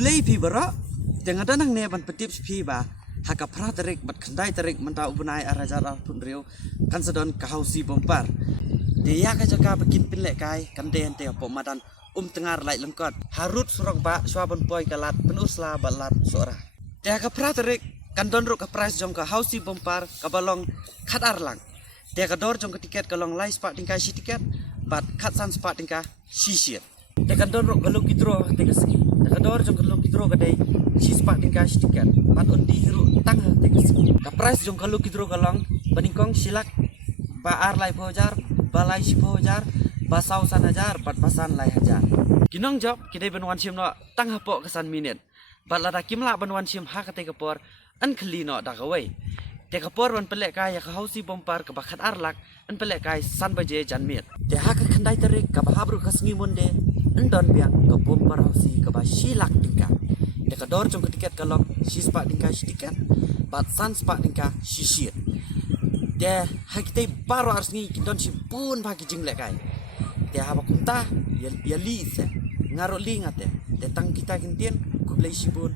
kublai pi bara dengan danang ne ban petip pi ba haka pra tarik bat khandai tarik manta ubunai arajar pun riu kan sedon kahausi bompar dia ka jaka bikin pinlek kai kan den te madan tengar lai lengkot harut surok ba swabon poi kalat penusla balat sora dia ka pra tarik kan don ro ka price jong ka hausi bompar ka balong khat arlang dia ka dor jong ka tiket ka long lai spa tingkai si tiket bat khat san spa tingka sisir dia kan don ro galuk kitro tegasi dia ka dor jong galuk kitro ka dai si spa tingka si tiket bat undi hiru tang tegasi ka price jong galuk kitro ka long baningkong silak ba ar lai pojar balai si pojar basau san hajar bat pasan lai hajar kinong job kidai benwan sim no tang hapo kesan minit bat lada kimla benwan sim ha ka te kapor an khli no da kawai te kapor ban pelek kai ka hausi bompar ka bakhat arlak an pelek kai san baje janmit te ha ka khandai tarik ka bahabru khasngi monde an don biang ka bompar hausi ka ba silak tingka te ka dor jong tiket ka long si spa tingka si tiket bat san spa tingka si shit te ha kitai baro arsngi kindon sim pun bagi jinglek kai te ha ba kunta ya li se ngaro li ngate te tang kita kintien kublai sibun